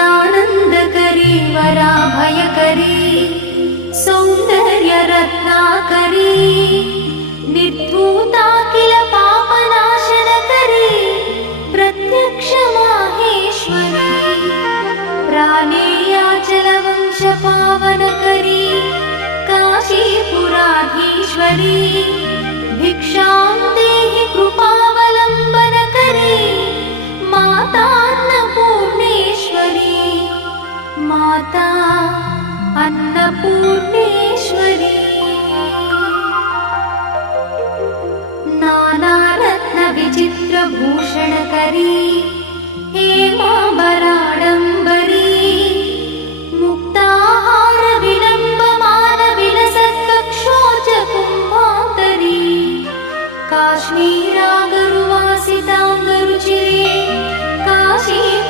नित्यानन्दकरी वराभयकरी सौन्दर्यरत्नाकरी निर्धूता किल पापनाशनकरी प्रत्यक्ष माहेश्वरी प्राणेयाचलवंशपावनकरी काशीपुराधीश्वरी भिक्षां देहि कृपावलम्बनकरी मातान्नपूर्णेश्वरी माता अन्नपूर्णेश्वरी नानारत्नविचित्रभूषणकरी हेमा